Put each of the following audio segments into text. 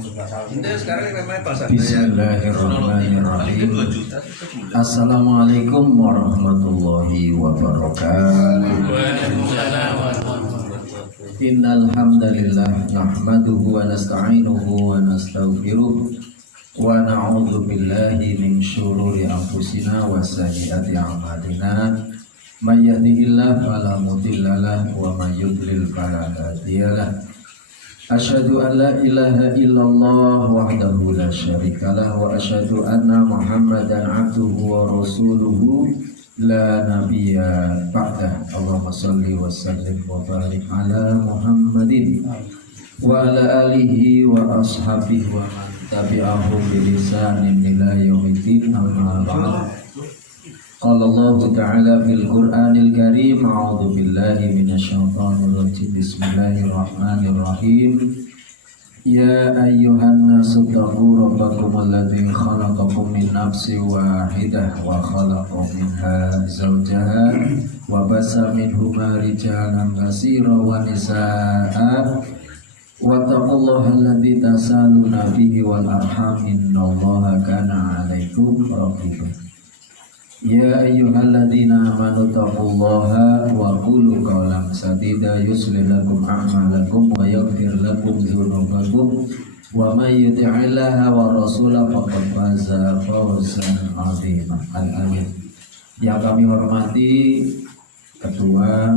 Bismillahirrahmanirrahim. Assalamualaikum warahmatullahi wabarakatuh. Innal hamdalillah nahmaduhu wa nasta'inuhu wa nastaghfiruh wa na'udzu billahi min syururi anfusina wa sayyiati a'malina. May yahdihillahu fala mudilla lahu wa may yudlil fala hadiya lahu. Asyhadu an la ilaha illallah wahdahu la syarika lah wa asyhadu anna Muhammadan abduhu wa rasuluhu la nabiyya ba'dah. Allahumma shalli wa sallim wa barik ala Muhammadin wa ala alihi wa ashabihi wa man tabi'ahum bi lisanin ila yaumiddin, amma ba'd. Qala Allah Ta'ala fil Qur'anil Karim, a'udzu billahi minasyaitonir rajim. Bismillahirrahmanirrahim. Ya ayyuhan nasu taqu rabbakum alladzi khalaqakum min nafsin wahidah wa khalaqa minha zawjaha wa basa minhuma rijalan katsiran wa nisaa'a wa taqullaha alladzi tasaluna bihi wal arham innallaha kana 'alaikum raqiba. Ya ayyuhalladzina amanu taqullaha wa qulu qawlan sadida yuslih lakum a'malakum wa yaghfir lakum dzunubakum wa may yuti'illaha wa rasulahu faqad faza fawzan 'azima. Amin. Yang kami hormati Ketua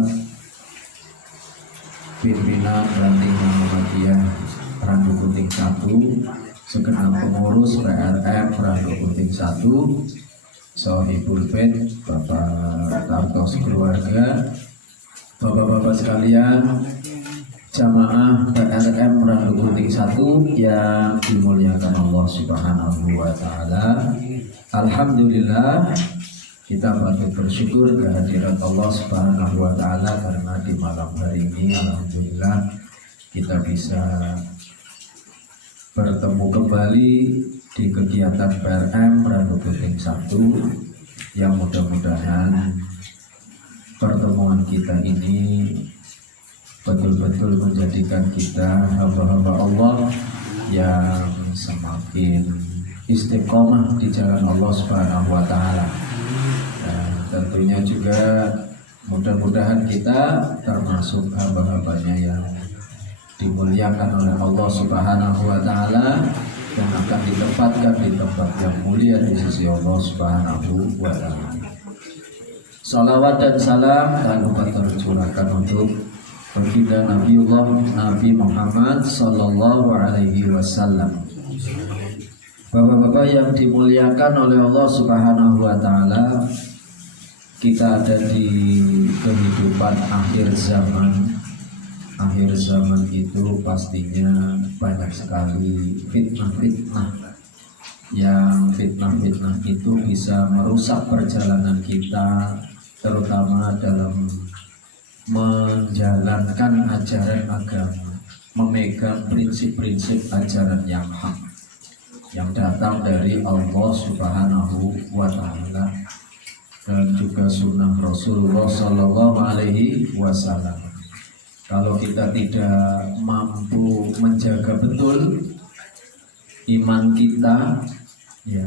Pimpinan Ranting Muhammadiyah Randu Kuting 1, segenap pengurus PRM Randu Kuting 1, Sohibul Bait, Bapak Tartos keluarga, Bapak-bapak sekalian, jamaah PRM Randu Kuting 1 yang dimuliakan Allah Subhanahu wa Ta'ala. Alhamdulillah, kita patut bersyukur kehadirat Allah Subhanahu wa Ta'ala karena di malam hari ini alhamdulillah kita bisa bertemu kembali di kegiatan PRM Randu Kuting 1 yang mudah-mudahan pertemuan kita ini betul-betul menjadikan kita hamba-hamba Allah yang semakin istiqomah di jalan Allah Subhanahu wa Ta'ala. Dan tentunya juga mudah-mudahan kita termasuk hamba-hambanya yang dimuliakan oleh Allah Subhanahu wa Ta'ala dan akan ditempatkan di tempat yang mulia di sisi Allah Subhanahu wa Ta'ala. Salawat dan salam tak lupa tercurahkan untuk baginda Nabi Muhammad sallallahu alaihi wasallam. Bapak-bapak yang dimuliakan oleh Allah Subhanahu wa Ta'ala, kita ada di kehidupan akhir zaman. Akhir zaman itu pastinya banyak sekali fitnah-fitnah. Yang fitnah-fitnah itu bisa merusak perjalanan kita, terutama dalam menjalankan ajaran agama, memegang prinsip-prinsip ajaran yang hak yang datang dari Allah Subhanahu wa Ta'ala dan juga sunnah Rasulullah Sallallahu Alaihi Wasallam. Kalau kita tidak mampu menjaga betul iman kita ya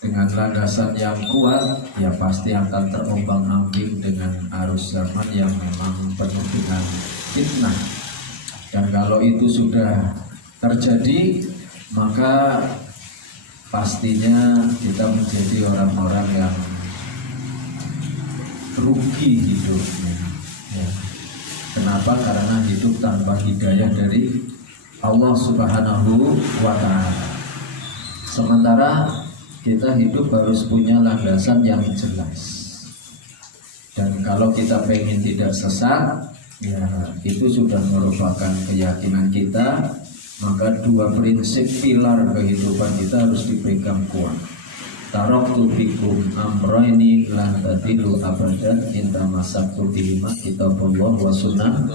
dengan landasan yang kuat, ya pasti akan terombang-ambing dengan arus zaman yang memang penuh dengan fitnah. Dan kalau itu sudah terjadi, maka pastinya kita menjadi orang-orang yang rugi hidupnya ya. Kenapa? Karena hidup tanpa hidayah dari Allah Subhanahu wa Ta'ala. Sementara kita hidup harus punya landasan yang jelas. Dan kalau kita pengen tidak sesat, ya itu sudah merupakan keyakinan kita. Maka dua prinsip pilar kehidupan kita harus dipegang kuat. Taraktu fikum amrayni lan tadilu abadan in tamassaktu bihima kitabullah wa sunnah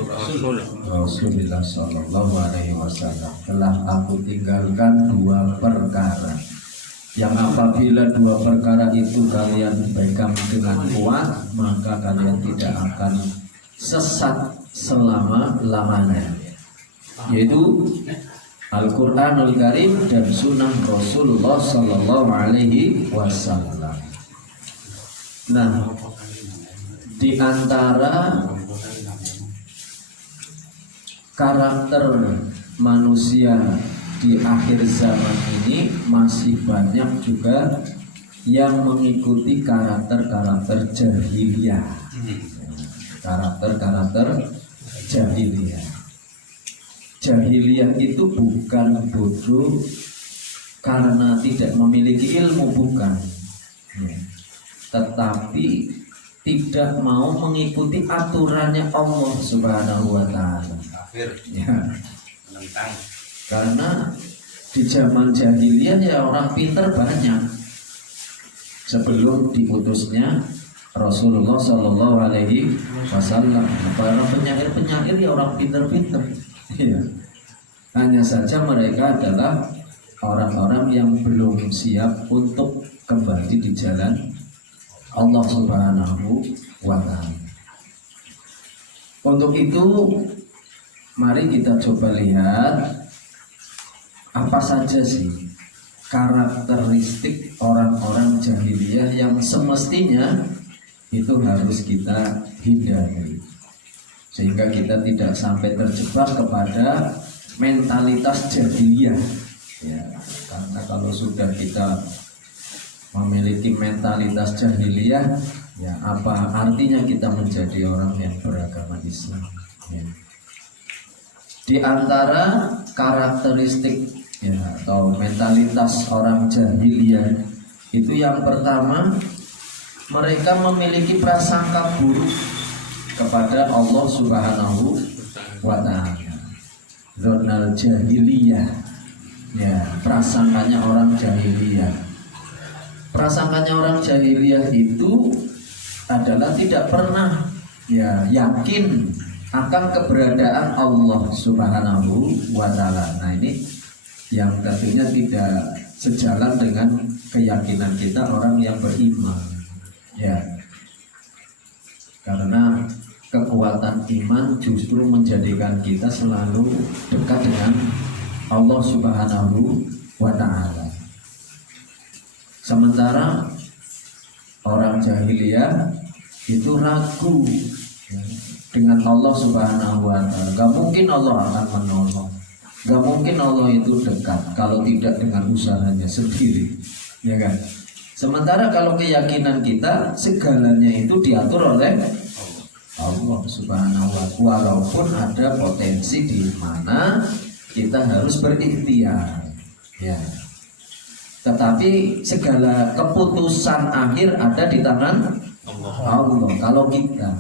Rasulullah sallallahu alaihi wasallam. Telah aku tinggalkan dua perkara yang apabila dua perkara itu kalian pegang dengan kuat, maka kalian tidak akan sesat selama-lamanya, yaitu Al-Quranul Karim dan Sunnah Rasulullah Sallallahu Alaihi Wasallam. Nah, di antara karakter manusia di akhir zaman ini masih banyak juga yang mengikuti karakter-karakter jahiliyah. Karakter-karakter jahiliyah. Jahiliyah itu bukan bodoh karena tidak memiliki ilmu, bukan. Tetapi tidak mau mengikuti aturannya Allah Subhanahu wa Ta'ala. Ya. Karena di zaman jahiliyah ya orang pintar banyak. Sebelum diutusnya Rasulullah Sallallahu Alaihi Wasallam, para penyair ya orang pintar-pintar. Ya. Hanya saja mereka adalah orang-orang yang belum siap untuk kembali di jalan Allah Subhanahu wa Ta'ala. Untuk itu, mari kita coba lihat apa saja sih karakteristik orang-orang jahiliyah yang semestinya itu harus kita hindari, sehingga kita tidak sampai terjebak kepada mentalitas jahiliyah. Ya, karena kalau sudah kita memiliki mentalitas jahiliyah, ya apa artinya kita menjadi orang yang beragama Islam? Ya. Di antara karakteristik ya atau mentalitas orang jahiliyah itu yang pertama, mereka memiliki prasangka buruk kepada Allah Subhanahu wa Ta'ala. Dzannal jahiliyah, ya prasangkanya orang jahiliyah. Prasangkanya orang jahiliyah itu adalah tidak pernah ya yakin akan keberadaan Allah Subhanahu wa Ta'ala. Nah, ini yang tentunya tidak sejalan dengan keyakinan kita orang yang beriman. Ya. Karena kekuatan iman justru menjadikan kita selalu dekat dengan Allah Subhanahu wa Ta'ala. Sementara orang jahiliyah itu ragu ya, dengan Allah Subhanahu wa Ta'ala. Gak mungkin Allah akan menolong, gak mungkin Allah itu dekat kalau tidak dengan usahanya sendiri, ya kan? Sementara kalau keyakinan kita segalanya itu diatur oleh Allah Subhanahu wa Ta'ala, walaupun ada potensi di mana kita harus berikhtiar, ya. Tetapi segala keputusan akhir ada di tangan Allah. Kalau kita,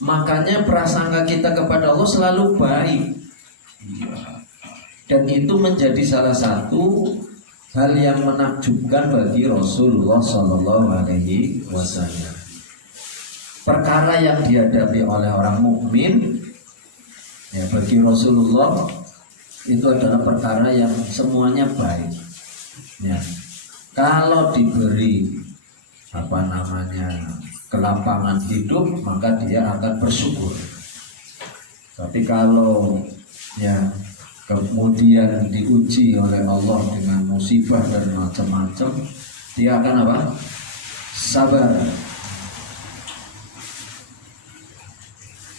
makanya prasangka kita kepada Allah selalu baik. Dan itu menjadi salah satu hal yang menakjubkan bagi Rasulullah Sallallahu Alaihi Wasallam. Perkara yang dihadapi oleh orang mukmin, ya bagi Rasulullah itu adalah perkara yang semuanya baik. Ya, kalau diberi kelapangan hidup, maka dia akan bersyukur. Tapi kalau ya kemudian diuji oleh Allah dengan musibah dan macam-macam, dia akan apa? Sabar.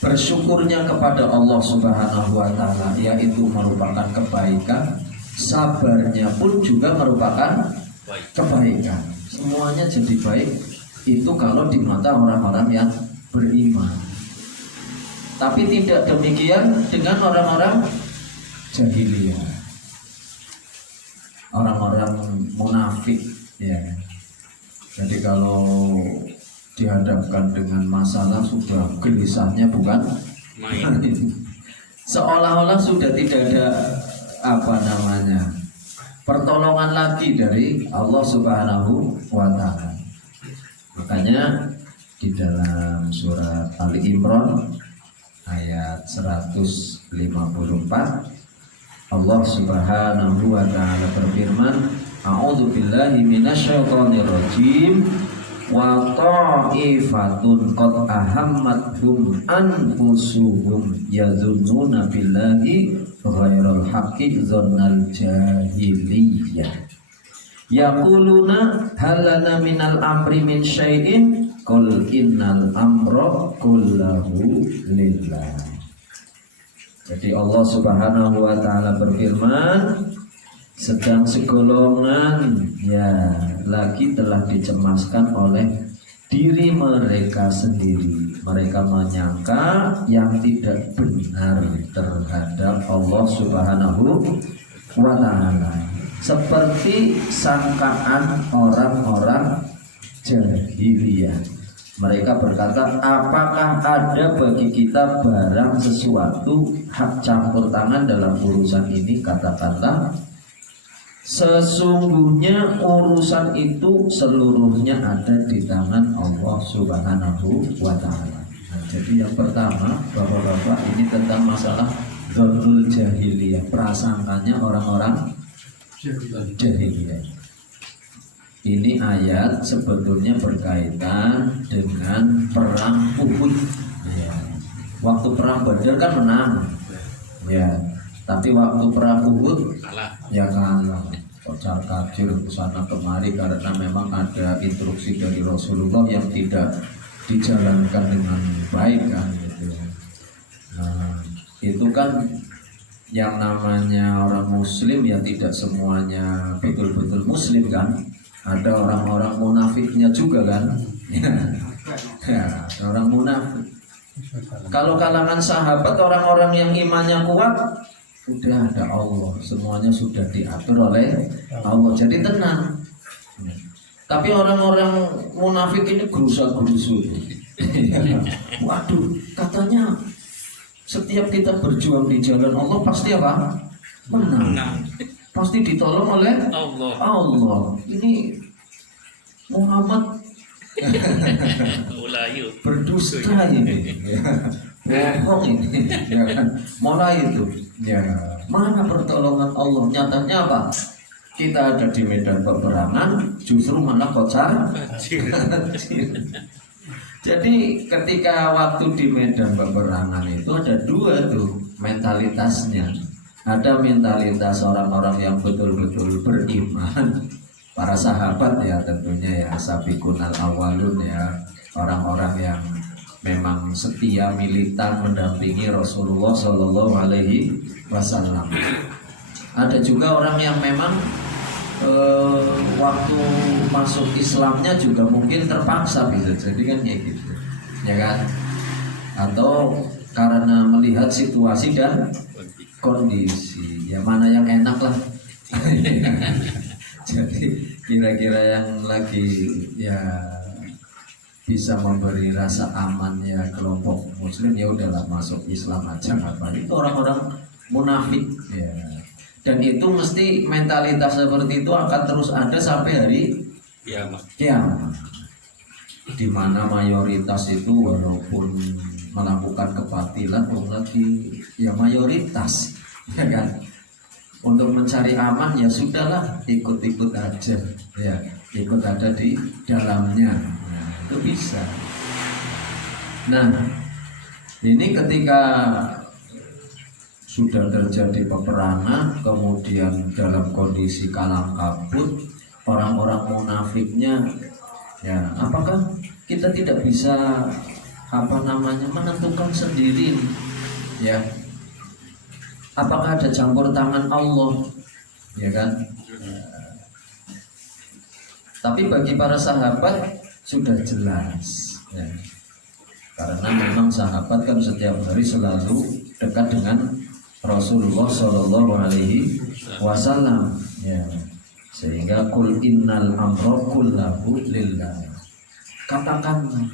Bersyukurnya kepada Allah Subhanahu wa Ta'ala yaitu merupakan kebaikan. Sabarnya pun juga merupakan kebaikan. Semuanya jadi baik itu kalau di mata orang-orang yang beriman. Tapi tidak demikian dengan orang-orang jahiliyah, orang-orang munafik, ya. Jadi kalau dihadapkan dengan masalah sudah gelisahnya bukan main. Seolah-olah sudah tidak ada pertolongan lagi dari Allah Subhanahu wa Ta'ala. Makanya di dalam surat Ali Imran ayat 154 Allah Subhanahu wa Ta'ala berfirman, A'udzu billahi minasyaitonir rajim wa ta'ifatun qad ahammathum anfusuhum yazunnuna billahi ghairul haqqi dzannal jahiliyah. Yaquluna halana minal amri min syai'in qul innal amra kullahu lillah. Jadi Allah Subhanahu wa taala berfirman, sedang segolongan ya lagi telah dicemaskan oleh diri mereka sendiri. Mereka menyangka yang tidak benar terhadap Allah Subhanahu wa taala, seperti sangkaan orang-orang jahiliyah. Mereka berkata, apakah ada bagi kita barang sesuatu hak campur tangan dalam urusan ini? Kata-kata, sesungguhnya urusan itu seluruhnya ada di tangan Allah Subhanahu wa ta'ala. Nah, jadi yang pertama, bapak-bapak, ini tentang masalah dzannul jahiliyah, prasangkanya orang-orang jahiliyah. Ini ayat sebetulnya berkaitan dengan perang Uhud. Ya. Waktu perang Badar kan menang, ya. Tapi waktu perang Uhud ya kalah, kocar kacir kesana kemari karena memang ada instruksi dari Rasulullah yang tidak dijalankan dengan baik kan gitu. Nah, itu kan yang namanya orang Muslim ya tidak semuanya betul-betul Muslim kan. Ada orang-orang munafiknya juga kan. Ya, orang munafik. Kalau kalangan sahabat orang-orang yang imannya kuat, udah ada Allah, semuanya sudah diatur oleh Allah, jadi tenang. Tapi orang-orang munafik ini gerusa-gerusu. Waduh, katanya setiap kita berjuang di jalan Allah pasti apa? Menang. Pasti ditolong oleh Allah. Ini Muhammad berdusta ini, bohong ini, ya kan? Mulai itu, ya mana pertolongan Allah? Nyatanya apa? Kita ada di medan peperangan, justru malah kocar. Jadi ketika waktu di medan peperangan itu ada dua tuh mentalitasnya. Ada mentalitas orang-orang yang betul-betul beriman, para sahabat ya tentunya ya, sabiqunal awalun ya, orang-orang yang memang setia militan mendampingi Rasulullah Shallallahu Alaihi Wasallam. Ada juga orang yang memang waktu masuk Islamnya juga mungkin terpaksa bisa jadi kan kayak gitu, ya kan? Atau karena melihat situasi dan kondisi, ya mana yang enak lah. Jadi kira-kira yang lagi ya bisa memberi rasa aman ya kelompok Muslim, ya udahlah masuk Islam aja apa. Itu orang-orang munafik ya. Dan itu mesti mentalitas seperti itu akan terus ada sampai hari kiamat. Di mana mayoritas itu walaupun melakukan kebatilan lagi ya mayoritas, ya kan? Untuk mencari aman ya sudahlah, ikut-ikut aja, ya ikut ada di dalamnya. Nah, itu bisa. Nah, ini ketika sudah terjadi peperangan, kemudian dalam kondisi kalang kabut, orang-orang munafiknya, ya apakah kita tidak bisa menentukan sendiri, ya? Apakah ada campur tangan Allah, ya kan? Tapi bagi para sahabat sudah jelas, ya. Karena memang sahabat kan setiap hari selalu dekat dengan Rasulullah Shallallahu Alaihi Wasallam, ya. Sehingga kul innal amra kullahu lillah. Katakanlah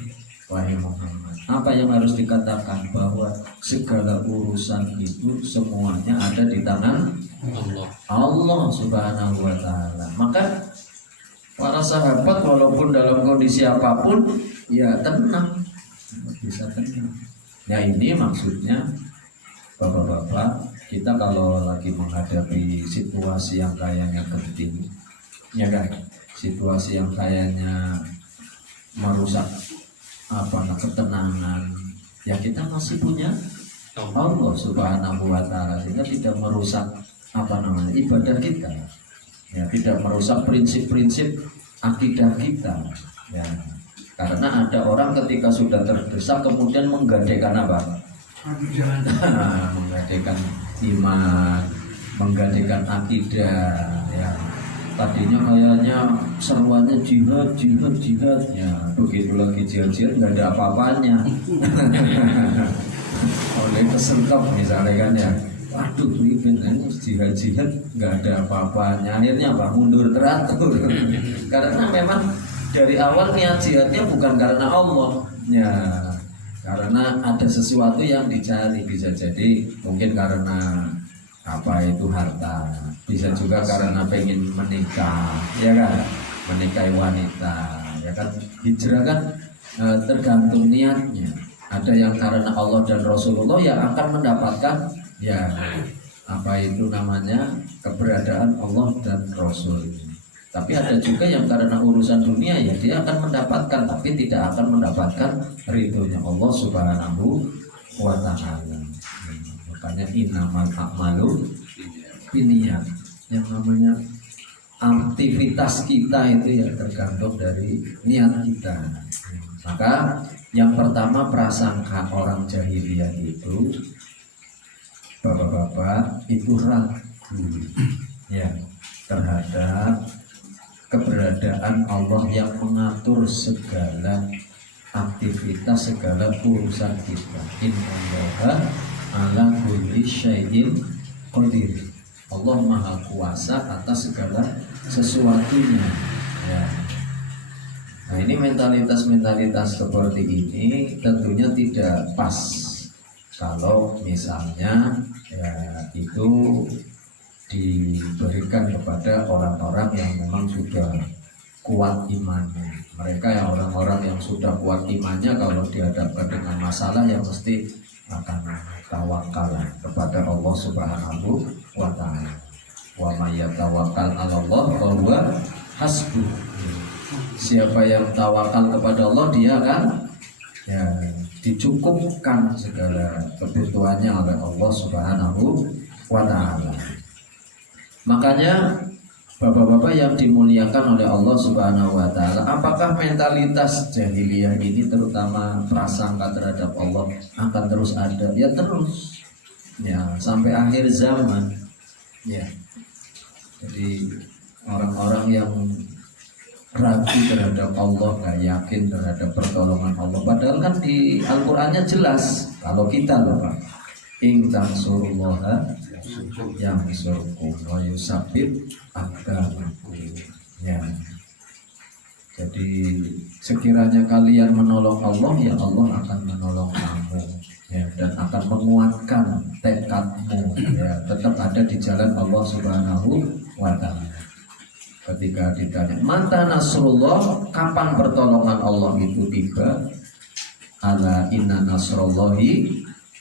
wahai Muhammad, apa yang harus dikatakan? Bahwa segala urusan itu semuanya ada di tangan Allah Subhanahu wa ta'ala. Maka para sahabat walaupun dalam kondisi apapun ya tenang, bisa tenang. Ya ini maksudnya bapak-bapak, kita kalau lagi menghadapi situasi yang kayaknya genting, ya kan, situasi yang kayaknya merusak ketenangan, ya kita masih punya Allah Subhanahu wa taala, sehingga tidak merusak ibadah kita. Ya, tidak merusak prinsip-prinsip akidah kita. Ya. Karena ada orang ketika sudah terdesak kemudian menggadaikan apa? Menggadaikan iman, menggadaikan akidah, ya. Tadinya kayaknya seruannya jihad, ya begitu lagi jihad nggak ada apa-apanya. Oleh keserkap misalnya kan ya, waduh ribet jihad nggak ada apa-apanya, akhirnya apa? Mundur teratur. Karena memang dari awal niat jihadnya bukan karena Allah, ya karena ada sesuatu yang dicari, bisa jadi mungkin karena harta, bisa juga karena pengen menikah, ya kan, menikahi wanita, ya kan. Hijrah kan tergantung niatnya. Ada yang karena Allah dan Rasulullah yang akan mendapatkan keberadaan Allah dan Rasul. Tapi ada juga yang karena urusan dunia, ya dia akan mendapatkan tapi tidak akan mendapatkan ridhonya Allah Subhanahu wa taala. Makanya innamal a'malu binniyat. Yang namanya aktivitas kita itu ya tergantung dari niat kita. Maka yang pertama, prasangka orang jahiliyah itu, bapak-bapak, itu ragu ya terhadap keberadaan Allah yang mengatur segala aktivitas, segala urusan kita. Innallaha ala kulli syai'in qadir. Allah Maha Kuasa atas segala sesuatunya. Ya. Nah, ini mentalitas seperti ini tentunya tidak pas kalau misalnya ya itu diberikan kepada orang-orang yang memang sudah kuat imannya. Mereka yang orang-orang yang sudah kuat imannya, kalau dihadapkan dengan masalah yang mesti akan tawakal kepada Allah Subhanahu wa taala. Wa may yatawakkal 'ala Allah fa huwa hasbuh. Siapa yang tawakal kepada Allah, dia akan dicukupkan segala kebutuhannya oleh Allah Subhanahu wa taala. Makanya bapak-bapak yang dimuliakan oleh Allah Subhanahu wa taala, apakah mentalitas jahiliyah ini, terutama prasangka terhadap Allah, akan terus ada? Ya terus. Ya, sampai akhir zaman. Ya. Jadi orang-orang yang ragu terhadap Allah, gak yakin terhadap pertolongan Allah, padahal kan di Al-Qur'annya jelas. Kalau kita loh Pak, in tansurullaha yang surkum wa yusabbit aqdamakum. Ya. Jadi sekiranya kalian menolong Allah, ya Allah akan menolong kamu, ya, dan akan menguatkan tekadmu, ya, tetap ada di jalan Allah Subhanahu wa taala. Ketika ditanya mata nasrullah, kapan pertolongan Allah itu tiba, ala inna nasrullahi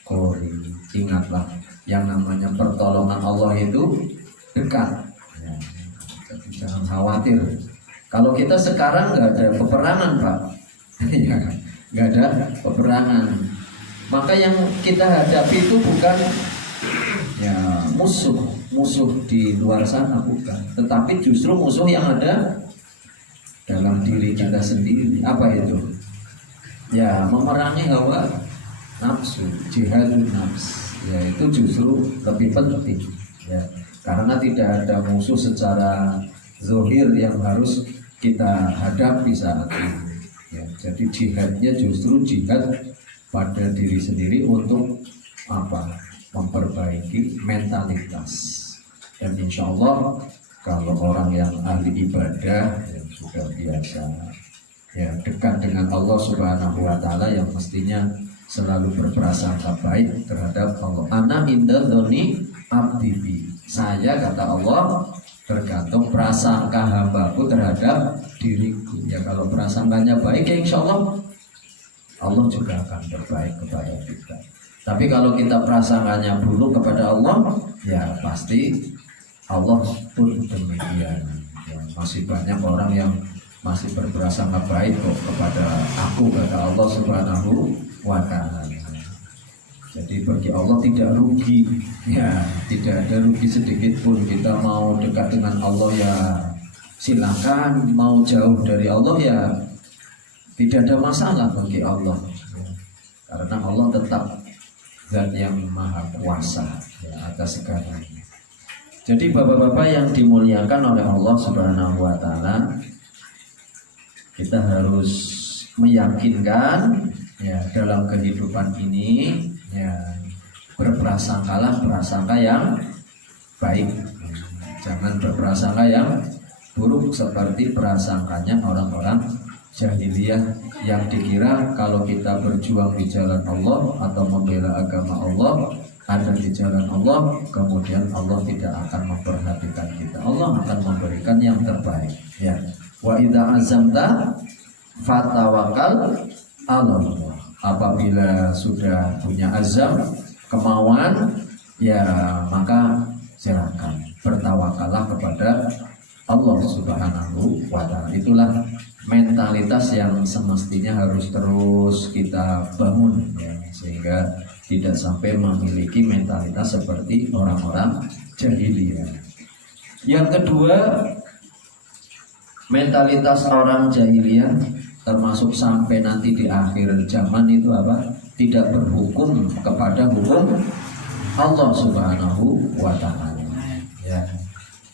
qarib. Ingatlah, yang namanya pertolongan Allah itu dekat, ya. Jadi jangan khawatir. Kalau kita sekarang nggak ada peperangan Pak, ya, nggak ada peperangan, maka yang kita hadapi itu bukan ya musuh di luar sana, bukan, tetapi justru musuh yang ada dalam diri kita sendiri. Apa itu? Ya, memerangi hawa nafsu, jihadun nafs. Ya, itu justru lebih penting, ya, karena tidak ada musuh secara zahir yang harus kita hadapi saat ini, ya. Jadi jihadnya justru jihad pada diri sendiri untuk apa? Memperbaiki mentalitas. Dan insya Allah kalau orang yang ahli ibadah, yang sudah biasa ya dekat dengan Allah Subhanahu wa taala, yang mestinya selalu berprasangka baik terhadap Allah. Ana inda dzoni abdi bi. Saya, kata Allah, tergantung prasangka hambaku terhadap diriku. Ya, kalau prasangkanya baik, ya insya Allah Allah juga akan berbaik kepada kita. Tapi kalau kita prasangkanya buruk kepada Allah, ya pasti Allah pun demikian. Ya, masih banyak orang yang masih berprasangka baik kok kepada aku, kata Allah Subhanahu wa ta'ala. Jadi bagi Allah tidak rugi, ya tidak ada rugi sedikit pun. Kita mau dekat dengan Allah ya silakan, mau jauh dari Allah ya tidak ada masalah bagi Allah, karena Allah tetap zat yang maha kuasa ya, atas segalanya. Jadi bapak-bapak yang dimuliakan oleh Allah Subhanahu wa Ta'ala, kita harus meyakinkan ya dalam kehidupan ini ya berprasangkalah prasangka yang baik, jangan berprasangka yang buruk seperti prasangkanya orang-orang jahiliyah yang dikira kalau kita berjuang di jalan Allah atau membela agama Allah, ada di jalan Allah, kemudian Allah tidak akan memperhatikan kita. Allah akan memberikan yang terbaik ya. Wa idza azamta fatawakkal 'ala Allah. Apabila sudah punya azam, kemauan, ya maka silakan bertawakallah kepada Allah Subhanahu wa Ta'ala. Itulah mentalitas yang semestinya harus terus kita bangun ya, sehingga tidak sampai memiliki mentalitas seperti orang-orang jahiliyah. Yang kedua, mentalitas orang jahiliyah termasuk sampai nanti di akhir zaman itu apa? Tidak berhukum kepada hukum Allah Subhanahu wa Ta'ala ya.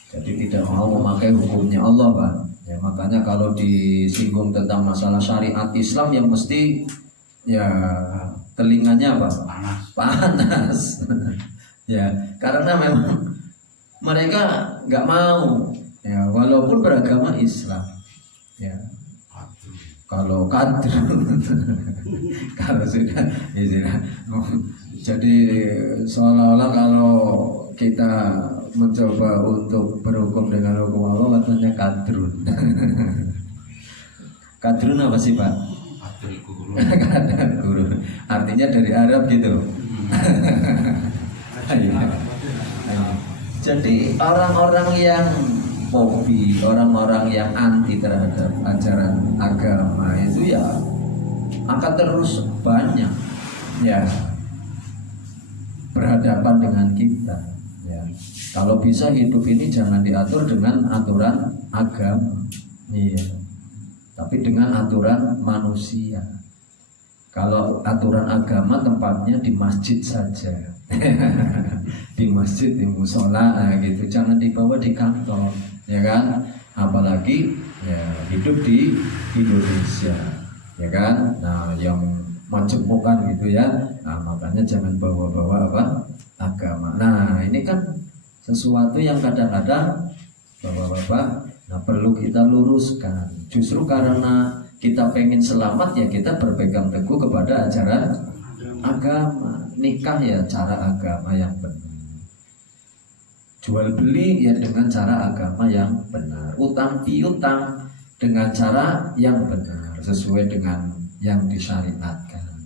Jadi tidak mau memakai hukumnya Allah, Pak. Ya, makanya kalau disinggung tentang masalah syariat Islam yang mesti ya telinganya apa? Panas. Ya, karena memang mereka nggak mau ya, walaupun beragama Islam ya. Kalau kadrun, kalau sudah, ya sudah. Jadi seolah-olah kalau kita mencoba untuk berhukum dengan hukum Allah, katanya kadrun. Kadrun apa sih Pak? Kadrun. Artinya dari Arab gitu. Jadi orang-orang yang fobi, orang-orang yang anti terhadap ajaran agama itu ya akan terus banyak ya berhadapan dengan kita ya. Kalau bisa hidup ini jangan diatur dengan aturan agama iya, tapi dengan aturan manusia. Kalau aturan agama tempatnya di masjid saja. Di masjid, di musola gitu, jangan dibawa di kantor ya kan, apalagi ya hidup di Indonesia ya kan. Nah yang mencemukan gitu ya, nah makanya jangan bawa-bawa apa agama. Nah ini kan sesuatu yang kadang-kadang bapak-bapak nah perlu kita luruskan. Justru karena kita pengen selamat ya kita berpegang teguh kepada ajaran agama. Nikah ya cara agama yang benar, jual beli ya dengan cara agama yang benar, utang piutang dengan cara yang benar sesuai dengan yang disyariatkan,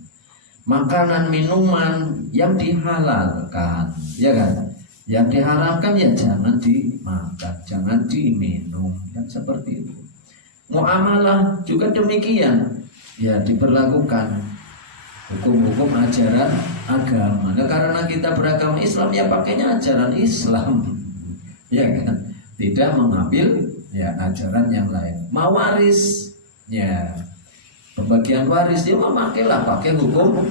makanan minuman yang dihalalkan ya kan, yang diharamkan ya jangan dimakan, jangan diminum yang seperti itu. Muamalah juga demikian ya, diberlakukan hukum-hukum ajaran agama. Nah, karena kita beragama Islam ya pakainya ajaran Islam ya kan, tidak mengambil ya ajaran yang lain. Mau waris ya pembagian waris dia memakailah pakai hukum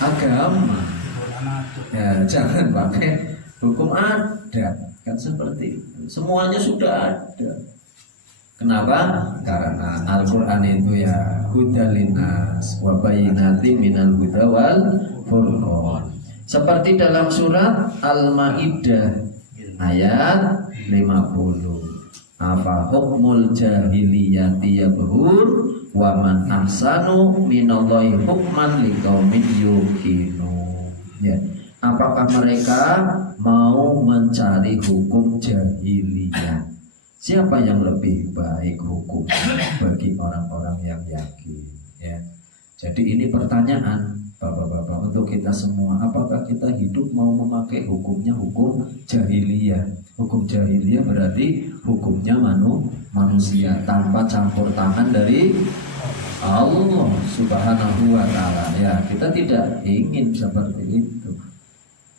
agama ya, jangan pakai hukum adat kan, seperti itu. Semuanya sudah ada. Kenapa? Karena Al-Quran itu ya hudalinas wa bayyinatin minal huda wal furqan. Seperti dalam surat Al-Maidah ayat 50. Afa hukmul jahiliyati yabghun wa man ahsanu minallahi hukman liqaumin yuqinun. Ya, apakah mereka mau mencari hukum jahiliyah? Siapa yang lebih baik hukum bagi orang-orang yang yakin ya. Jadi ini pertanyaan Bapak-bapak, untuk kita semua, apakah kita hidup mau memakai hukumnya hukum jahiliyah? Hukum jahiliyah berarti hukumnya manusia tanpa campur tangan dari Allah Subhanahu wa Ta'ala. Ya, kita tidak ingin seperti itu.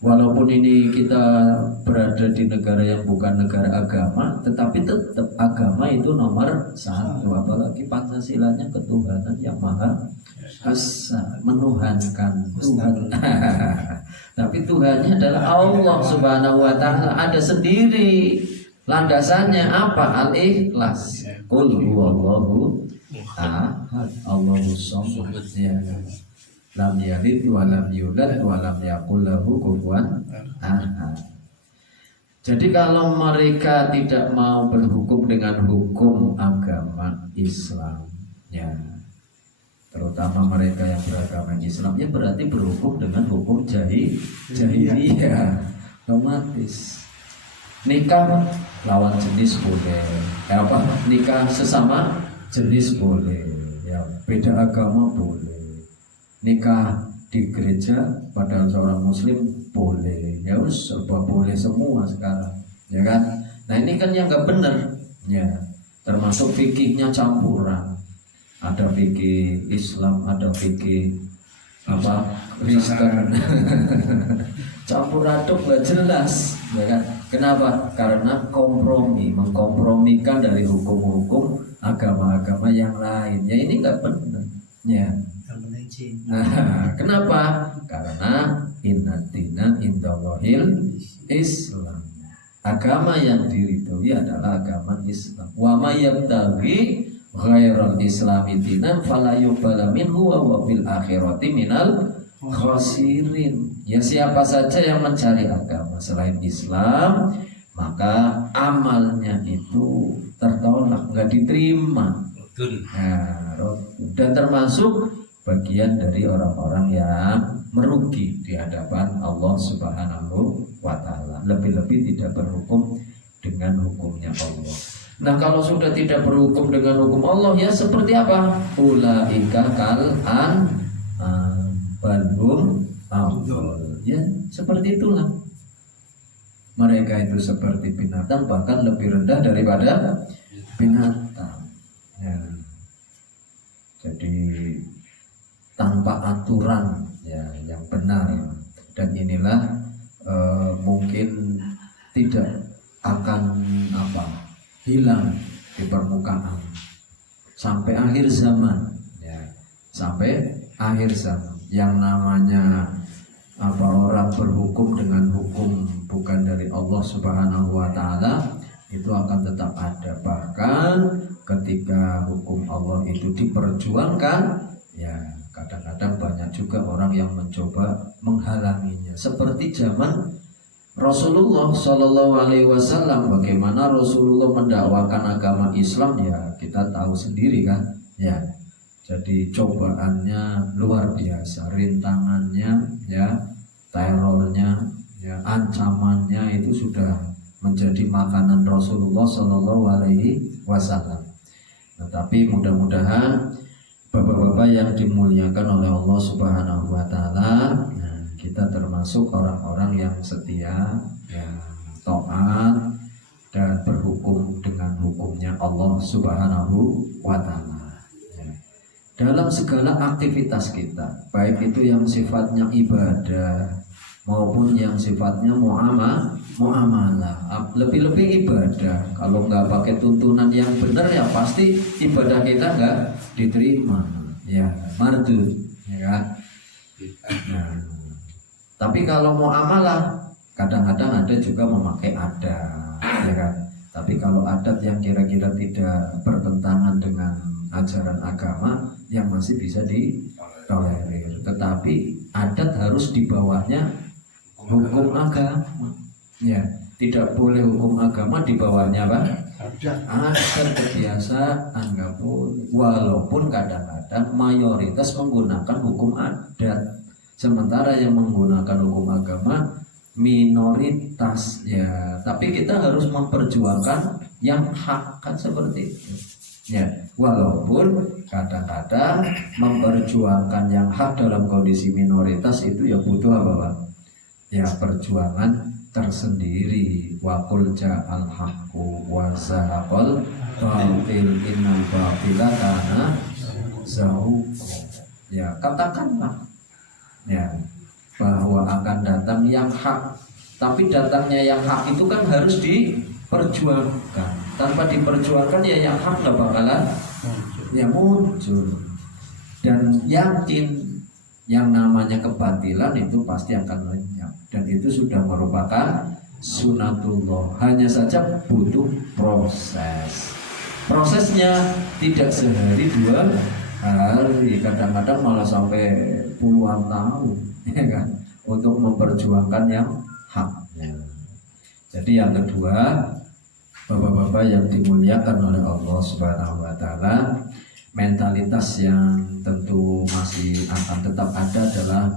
Walaupun ini kita berada di negara yang bukan negara agama, tetapi tetap agama itu nomor satu. Apalagi Pancasilanya ketuhanan yang maha esa, menuhankan Tuhan. Tapi Tuhannya adalah Allah Subhanahu wa Ta'ala, ada sendiri. Landasannya apa? Al-Ikhlas. Qul huwallahu ahad, Allahus samad. Ya. Lam yalid wa lam yulad wa lam yakul lahu kufuwan ahad. Jadi kalau mereka tidak mau berhukum dengan hukum agama Islam, ya, terutama mereka yang beragama Islam, ya berarti berhukum dengan hukum jahiliyah. Otomatis nikah lawan jenis boleh, nikah sesama jenis boleh, ya beda agama boleh. Nikah di gereja padahal seorang muslim boleh, ya serba boleh semua sekarang, ya kan? Nah ini kan yang nggak benar, ya. Termasuk fikihnya campuran, ada fikih Islam, ada fikih Kristen, campur aduk nggak jelas, ya kan? Kenapa? Karena mengkompromikan dari hukum-hukum agama-agama yang lain, ya ini nggak benar, ya. Nah, kenapa? Karena innatina indallahil Islam. Agama yang diridhoi adalah agama Islam. Wa may yabtaghi ghairal islami dinan fala yuqbala minhu wa huwa fil akhirati minal khasirin. Ya siapa saja yang mencari agama selain Islam, maka amalnya itu tertolak, enggak diterima. Nah, dan termasuk bagian dari orang-orang yang merugi di hadapan Allah Subhanahu wa Ta'ala. Lebih-lebih tidak berhukum dengan hukumnya Allah. Nah kalau sudah tidak berhukum dengan hukum Allah, ya seperti apa? Ulaika kal'an balhum adall. Ya seperti itulah. Mereka itu seperti binatang, bahkan lebih rendah daripada binatang, ya. Jadi tanpa aturan, ya, yang benar, dan inilah mungkin tidak akan hilang di permukaan sampai akhir zaman, ya, sampai akhir zaman. Yang namanya orang berhukum dengan hukum bukan dari Allah Subhanahu wa Ta'ala itu akan tetap ada, bahkan ketika hukum Allah itu diperjuangkan, ya kadang-kadang banyak juga orang yang mencoba menghalanginya. Seperti zaman Rasulullah Shallallahu Alaihi Wasallam, bagaimana Rasulullah mendakwakan agama Islam, ya kita tahu sendiri kan, ya. Jadi cobaannya luar biasa, rintangannya, ya, terornya, ya, ancamannya itu sudah menjadi makanan Rasulullah Shallallahu Alaihi Wasallam. Tetapi mudah-mudahan Bapak-bapak yang dimuliakan oleh Allah Subhanahu wa Ta'ala, nah, kita termasuk orang-orang yang setia, yang taat dan berhukum dengan hukumnya Allah Subhanahu wa Ta'ala, ya. Dalam segala aktivitas kita, baik itu yang sifatnya ibadah maupun yang sifatnya muamalah, lebih-lebih ibadah. Kalau nggak pakai tuntunan yang benar, ya pasti ibadah kita nggak diterima, ya, mardud, ya kan? Nah, tapi kalau muamalah kadang-kadang ada juga memakai adat, ya kan? Tapi kalau adat yang kira-kira tidak bertentangan dengan ajaran agama, yang masih bisa ditolerir. Tetapi adat harus di bawahnya hukum agama, ya. Tidak boleh hukum agama di bawahnya adat kebiasaan, nggak boleh. Walaupun kadang-kadang mayoritas menggunakan hukum adat, sementara yang menggunakan hukum agama minoritas, ya. Tapi kita harus memperjuangkan yang hak, kan seperti itu. Ya, walaupun kadang-kadang memperjuangkan yang hak dalam kondisi minoritas itu ya butuh apa Pak? Ya perjuangan tersendiri. Wa qul ja'al haqqu wa zahaqal batil innal batila kana zahuqa. Ya, katakanlah ya bahwa akan datang yang hak. Tapi datangnya yang hak itu kan harus diperjuangkan. Tanpa diperjuangkan ya yang hak nggak bakalan ya muncul. Dan yakin yang namanya kebatilan itu pasti akan lenyap. Dan itu sudah merupakan sunatullah. Hanya saja butuh proses. Prosesnya tidak sehari 2 hari, kadang-kadang malah sampai puluhan tahun, ya kan, untuk memperjuangkan yang haknya. Jadi yang kedua, Bapak-bapak yang dimuliakan oleh Allah Subhanahu wa taala, mentalitas yang tentu masih akan tetap ada adalah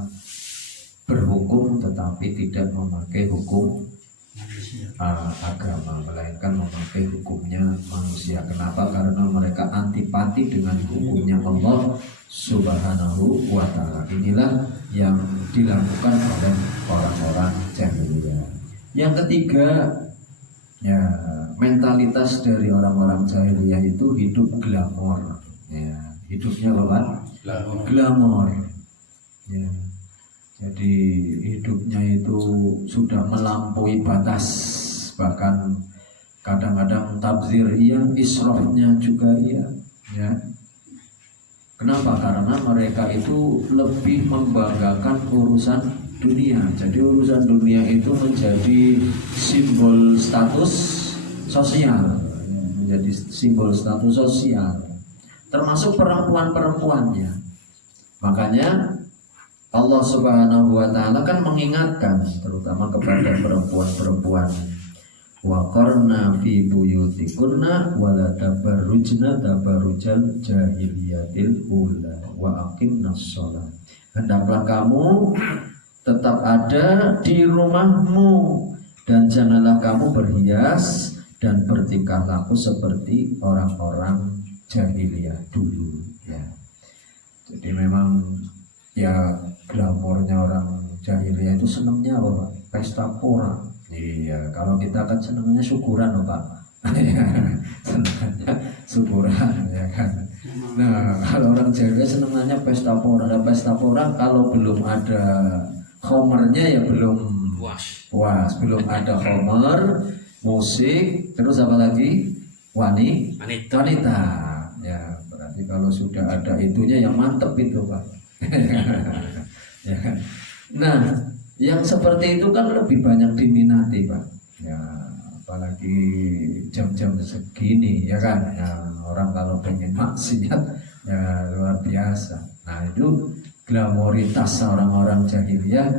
berhukum tetapi tidak memakai hukum agama, melainkan memakai hukumnya manusia. Kenapa? Karena mereka antipati dengan hukumnya Allah Subhanahu wa taala. Inilah yang dilakukan oleh orang-orang jahiliyah. Yang ketiga, ya, mentalitas dari orang-orang jahiliyah itu hidup glamor, ya, hidupnya apa? Glamor. Ya. Jadi hidupnya itu sudah melampaui batas, bahkan kadang-kadang tabzir iya, israfnya juga iya, ya. Kenapa? Karena mereka itu lebih membanggakan urusan dunia. Jadi urusan dunia itu menjadi simbol status sosial, menjadi simbol status sosial, termasuk perempuan-perempuannya. Makanya Allah Subhanahu wa taala kan mengingatkan terutama kepada perempuan-perempuan, wa qarna fi buyutikunna wa la tabarrujna tabarrujal jahiliyatil ula wa aqimnas shalah. Hendaklah kamu tetap ada di rumahmu dan janganlah kamu berhias dan bertingkah laku seperti orang-orang jahiliyah dulu, ya. Jadi memang ya glamornya orang jahiliyah itu senangnya apa Pak? Pesta pora. Iya, kalau kita kan senangnya syukuran loh Pak. Senangnya syukuran, ya kan. Nah, kalau orang jahiliyah senangnya pesta pora. Ada pesta pora kalau belum ada homernya ya belum puas. Belum ada homer, musik, terus apa lagi? Wanita. Ya, berarti kalau sudah ada itunya yang mantep itu Pak. Ya. Nah, yang seperti itu kan lebih banyak diminati Pak. Ya, apalagi jam-jam segini, ya kan. Ya, orang kalau pengen maksiat ya luar biasa. Nah, itu glamoritas orang-orang jahiliyah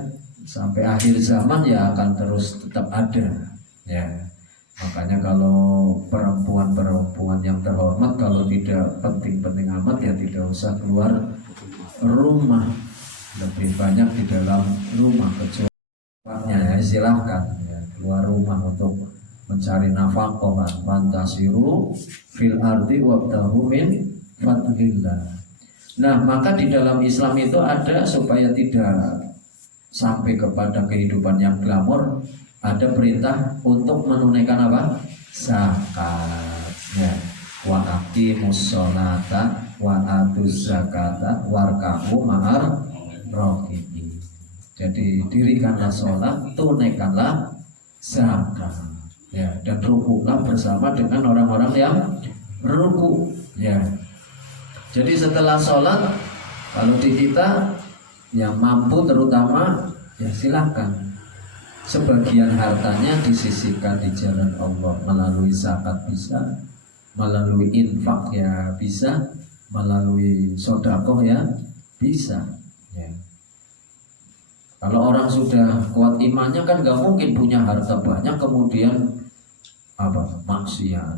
sampai akhir zaman ya akan terus tetap ada. Ya. Makanya kalau perempuan-perempuan yang terhormat kalau tidak penting-penting amat ya tidak usah keluar rumah, lebih banyak di dalam rumah. Kecuali ya silahkan ya, keluar rumah untuk mencari nafkah, fantasiru fil ardi wabtahu min fadlillah. Nah, maka di dalam Islam itu ada supaya tidak sampai kepada kehidupan yang glamor, ada perintah untuk menunaikan apa? Zakat. Ya. Wa aqimus sholata wa atuz zakata warka'u ma'ar raki'in. Jadi dirikanlah sholat, tunaikanlah zakat. Ya, dan rukuklah bersama dengan orang-orang yang ruku. Ya. Jadi setelah sholat, kalau di kita yang mampu terutama ya silahkan sebagian hartanya disisihkan di jalan Allah melalui zakat bisa, melalui infak ya bisa, melalui sedekah ya bisa. Ya. Kalau orang sudah kuat imannya kan gak mungkin punya harta banyak kemudian apa maksiat,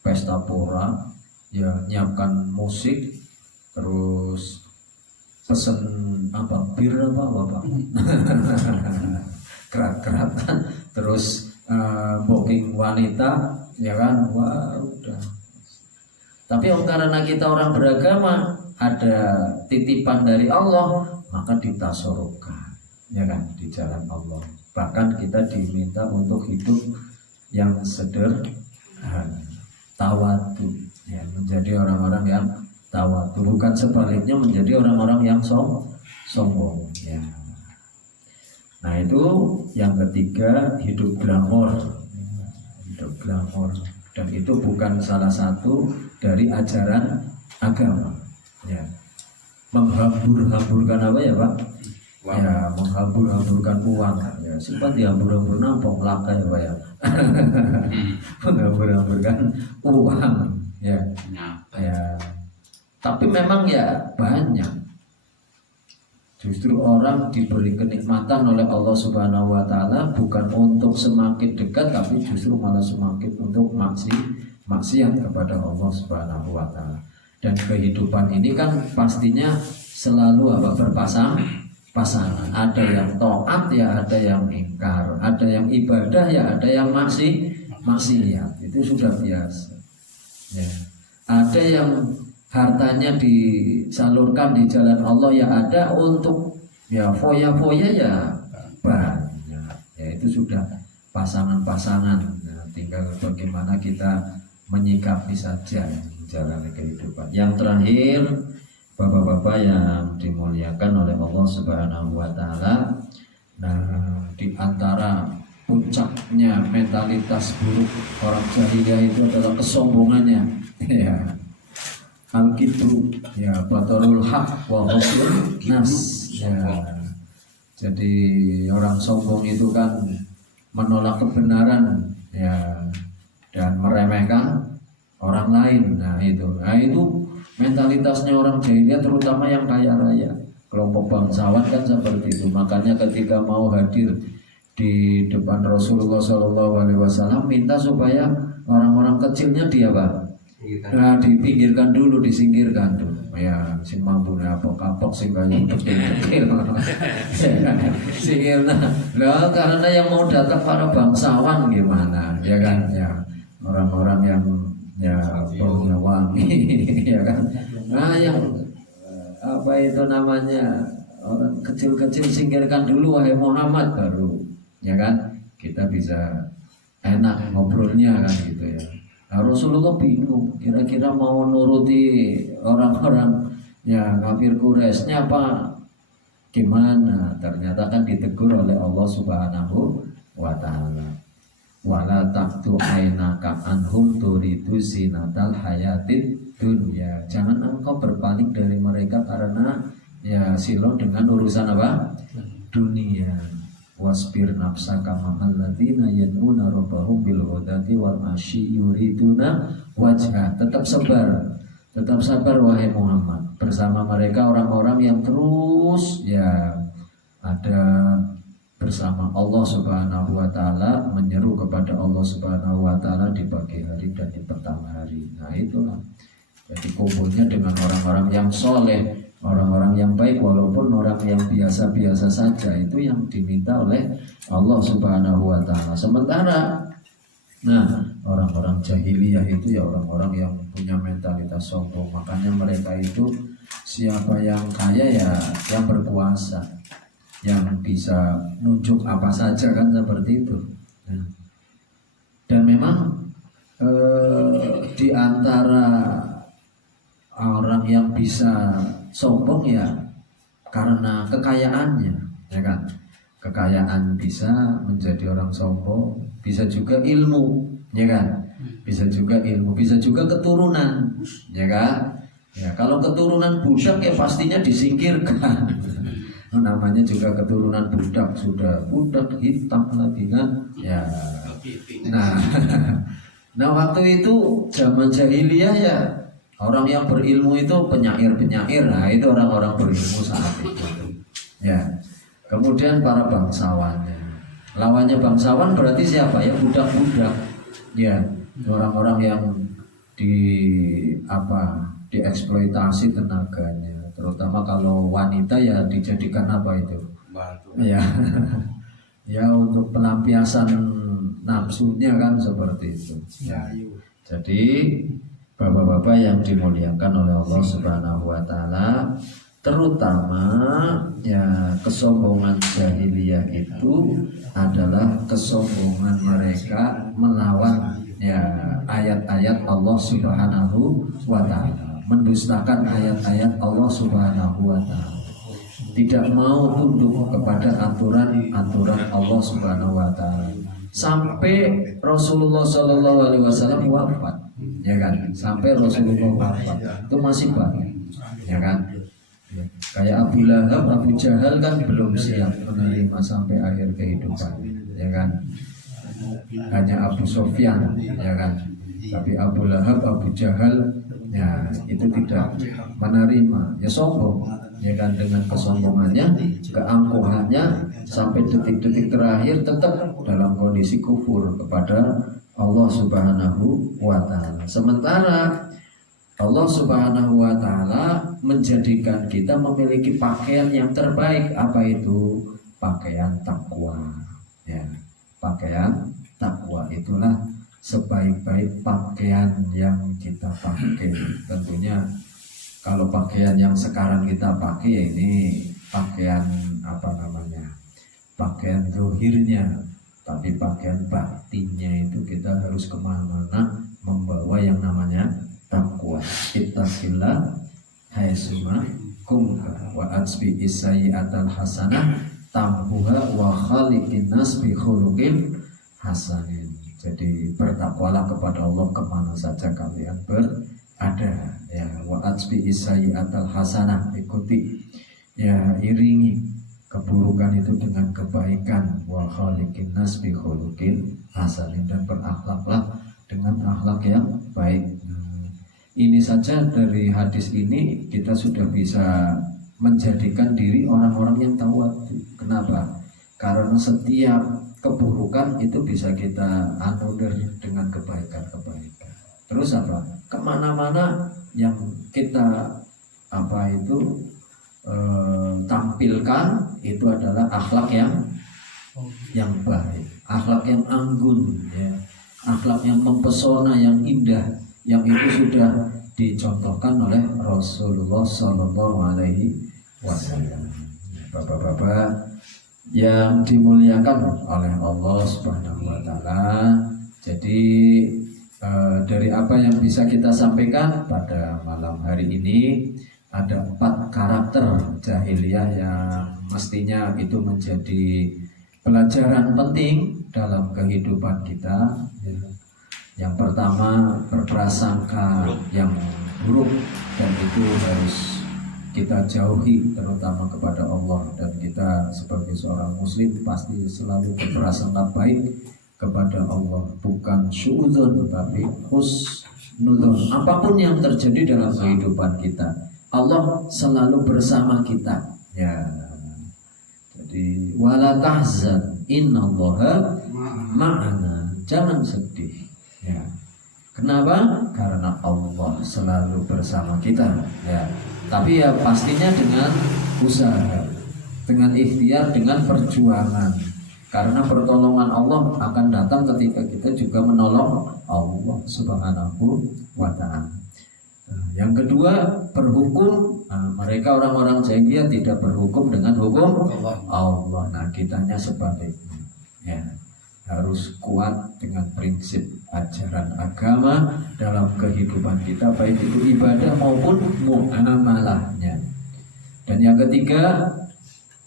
pesta pora, ya nyiapkan musik, terus pesen apa bir apa kerat-keratan, terus booking wanita, ya kan, wah udah Tapi karena kita orang beragama, ada titipan dari Allah, maka ditasorokkan, ya kan, di jalan Allah. Bahkan kita diminta untuk hidup yang sederhana, tawadu, ya, menjadi orang-orang yang tawadu, bukan sebaliknya menjadi orang-orang yang sombong, ya. Nah itu yang ketiga, hidup glamor, dan itu bukan salah satu dari ajaran agama, ya. Menghambur-hamburkan apa ya Pak? Ya, menghambur-hamburkan uang, ya. Sempat dihambur-hambur nampung laka ya Pak ya. Menghambur-hamburkan uang, ya. Ya. Tapi memang ya banyak. Justru orang diberi kenikmatan oleh Allah Subhanahu wa Ta'ala bukan untuk semakin dekat, tapi justru malah semakin untuk maksiat kepada Allah Subhanahu wa Ta'ala. Dan kehidupan ini kan pastinya selalu berpasangan. Ada yang taat ya, ada yang ingkar, ada yang ibadah ya, ada yang maksiat. Itu sudah biasa. Ya. Ada yang hartanya disalurkan di jalan Allah ya, ada untuk ya foya-foya ya banyak. Ya itu sudah pasangan-pasangan. Nah, tinggal bagaimana kita menyikapi saja menjalani kehidupan. Yang terakhir, bapak-bapak yang dimuliakan oleh Allah Subhanahu wa Ta'ala, nah di antara puncaknya mentalitas buruk orang jahiliyah itu adalah kesombongannya, ya. Al-kibru, ya, batarul haq wa ghaflun nas, ya. Jadi orang sombong itu kan menolak kebenaran, ya, dan meremehkan orang lain. Nah itu mentalitasnya orang jahiliyah, terutama yang kaya raya, kelompok bangsawan kan seperti itu. Makanya ketika mau hadir di depan Rasulullah SAW minta supaya orang-orang kecilnya dia nah, dipinggirkan dulu, disingkirkan dulu. Ya, sing mampu kapok-kapok sing kaya kecil-kecil. Singkirna. Lah karena yang mau datang para bangsawan gimana? Ya kan? Ya, orang-orang yang ya baunya wangi, ya kan? Nah, yang apa itu namanya? Orang kecil-kecil singkirkan dulu wahai Muhammad, baru ya kan? Kita bisa enak ngobrolnya kan gitu ya. Nah, Rasulullah bingung, kira-kira mau nuruti orang-orang ya kafir Quraisynya apa gimana? Ternyata kan ditegur oleh Allah Subhanahu wa Ta'ala. Wala taqtu ainaka anhum turidu zinatal hayatid dunya. Jangan engkau berpaling dari mereka karena ya silo dengan urusan apa? Dunia. Wasbir nafsaka ma'al ladzina yad'una rabbahum bil ghadati wal asyi yuriduna wajha. Tetap sabar wahai Muhammad bersama mereka orang-orang yang terus ya ada bersama Allah Subhanahu wa Ta'ala, menyeru kepada Allah Subhanahu wa Ta'ala di pagi hari dan di petang hari. Nah itulah, jadi kumpulnya dengan orang-orang yang soleh, orang-orang yang baik, walaupun orang yang biasa-biasa saja, itu yang diminta oleh Allah Subhanahu wa Ta'ala. Sementara nah orang-orang jahiliyah itu ya orang-orang yang punya mentalitas sombong. Makanya mereka itu siapa yang kaya ya yang berkuasa, yang bisa nunjuk apa saja kan seperti itu. Nah, dan memang di antara orang yang bisa sombong ya karena kekayaannya, ya kan? Kekayaan bisa menjadi orang sombong, bisa juga ilmu, ya kan? Bisa juga ilmu, bisa juga keturunan, ya kan? Ya kalau keturunan budak ya pastinya disingkirkan. Namanya juga keturunan budak, sudah budak hitam lagi kan? Ya. Nah waktu itu zaman jahiliyah ya orang yang berilmu itu penyair-penyair, nah itu orang-orang berilmu saat itu. Ya. Kemudian para bangsawannya, lawannya bangsawan berarti siapa ya? Budak-budak. Ya, orang-orang yang dieksploitasi tenaganya, terutama kalau wanita ya dijadikan apa itu? Bantu. Ya, ya untuk pelampiasan nafsunya kan seperti itu. Ya. Jadi Bapak-bapak yang dimuliakan oleh Allah Subhanahu wa taala, terutama ya kesombongan jahiliyah itu adalah kesombongan mereka melawan ya ayat-ayat Allah Subhanahu wa taala, mendustakan ayat-ayat Allah Subhanahu wa taala, tidak mau tunduk kepada aturan-aturan Allah Subhanahu wa taala sampai Rasulullah Shallallahu alaihi wasallam wafat, ya kan? Sampai Rasulullah wafat itu masih banyak, ya kan? Kayak Abu Lahab, Abu Jahal kan belum siap menerima sampai akhir kehidupan, ya kan? Hanya Abu Sofyan, ya kan? Tapi Abu Lahab, Abu Jahal, ya itu tidak menerima, ya sombong, ya kan? Dengan kesombongannya, keangkuhannya, sampai detik-detik terakhir tetap dalam kondisi kufur kepada Allah Subhanahu wa taala. Sementara Allah Subhanahu wa taala menjadikan kita memiliki pakaian yang terbaik. Apa itu? Pakaian takwa. Ya, pakaian takwa itulah sebaik-baik pakaian yang kita pakai. Tentunya kalau pakaian yang sekarang kita pakai ya ini pakaian apa namanya? Pakaian zahirnya, tapi pakaian batinnya itu kita harus kemana-mana membawa yang namanya takwa. Ittaqillah haitsuma kunta wa atsbi isayyi'atal hasanah tamhuha wa khaliqin nas bi khuluqin hasanin. Jadi bertakwalah kepada Allah kemana saja kalian berada, ya. Wa atsbi isayyi'atal hasanah, ikuti, ya, iringi keburukan itu dengan kebaikan. Wa khaliqin nas bi khuluqin hasanin, dan berakhlaklah dengan akhlak yang baik. Ini saja dari hadis ini kita sudah bisa menjadikan diri orang-orang yang tawadu. Kenapa? Karena setiap keburukan itu bisa kita anulir dengan kebaikan-kebaikan. Terus apa? Kemana-mana yang kita tampilkan itu adalah akhlak yang baik, akhlak yang anggun, ya, akhlak yang mempesona, yang indah, yang itu sudah dicontohkan oleh Rasulullah Sallallahu Alaihi Wasallam. Bapak-bapak yang dimuliakan oleh Allah Subhanahu Wa Taala, jadi dari apa yang bisa kita sampaikan pada malam hari ini, ada 4 karakter jahiliyah yang mestinya itu menjadi pelajaran penting dalam kehidupan kita. Yang pertama, berprasangka yang buruk, dan itu harus kita jauhi, terutama kepada Allah. Dan kita sebagai seorang muslim pasti selalu berprasangka baik kepada Allah, bukan syuudzon tetapi husnudzon. Apapun yang terjadi dalam kehidupan kita, Allah selalu bersama kita, ya. Jadi wala tahzan innallaha ma'ana, jangan sedih, ya. Kenapa? Karena Allah selalu bersama kita, ya. Tapi ya pastinya dengan usaha, dengan ikhtiar, dengan perjuangan. Karena pertolongan Allah akan datang ketika kita juga menolong Allah Subhanahu wa Ta'ala. Yang kedua, berhukum. Mereka orang-orang jahiliyah tidak berhukum dengan hukum Allah. Nah, kitanya sebaliknya, ya, harus kuat dengan prinsip ajaran agama dalam kehidupan kita, baik itu ibadah maupun muamalahnya. Dan yang ketiga,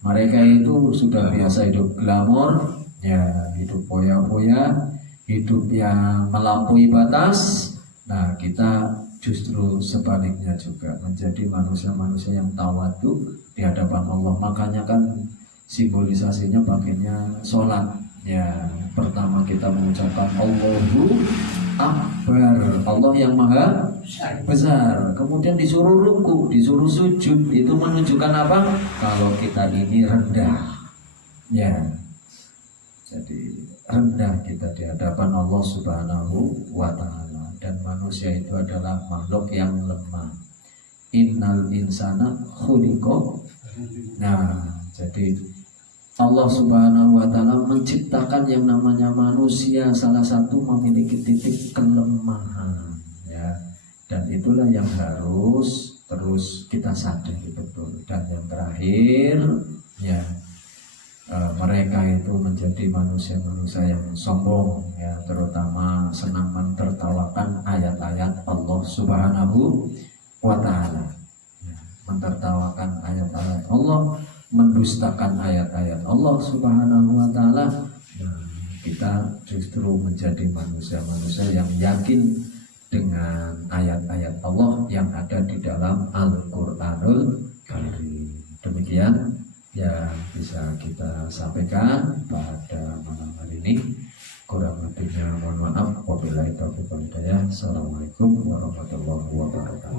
mereka itu sudah biasa hidup glamor, ya, hidup foya-foya, hidup yang melampaui batas. Nah, kita justru sebaliknya juga menjadi manusia-manusia yang tawadu di hadapan Allah. Makanya kan simbolisasinya pakainya sholat, ya. Pertama kita mengucapkan Allahu Akbar, Allah yang maha besar. Kemudian disuruh ruku, disuruh sujud. Itu menunjukkan apa? Kalau kita ini rendah, ya. Jadi rendah kita di hadapan Allah Subhanahu wa Ta'ala. Dan manusia itu adalah makhluk yang lemah. Innal insana khuliqa. Nah, jadi Allah Subhanahu wa Ta'ala menciptakan yang namanya manusia, salah satu memiliki titik kelemahan, ya. Dan itulah yang harus terus kita sadari betul. Dan yang terakhir, ya, mereka itu menjadi manusia-manusia yang sombong, ya, terutama senang mentertawakan ayat-ayat Allah Subhanahu wa Ta'ala, ya, mentertawakan ayat-ayat Allah, mendustakan ayat-ayat Allah Subhanahu wa Ta'ala. Nah, kita justru menjadi manusia-manusia yang yakin dengan ayat-ayat Allah yang ada di dalam Al-Qur'anul Karim. Demikian yang bisa kita sampaikan pada malam hari ini. Kurang lebihnya mohon maaf. Wabillahi taufiq wal hidayah. Assalamualaikum warahmatullahi wabarakatuh.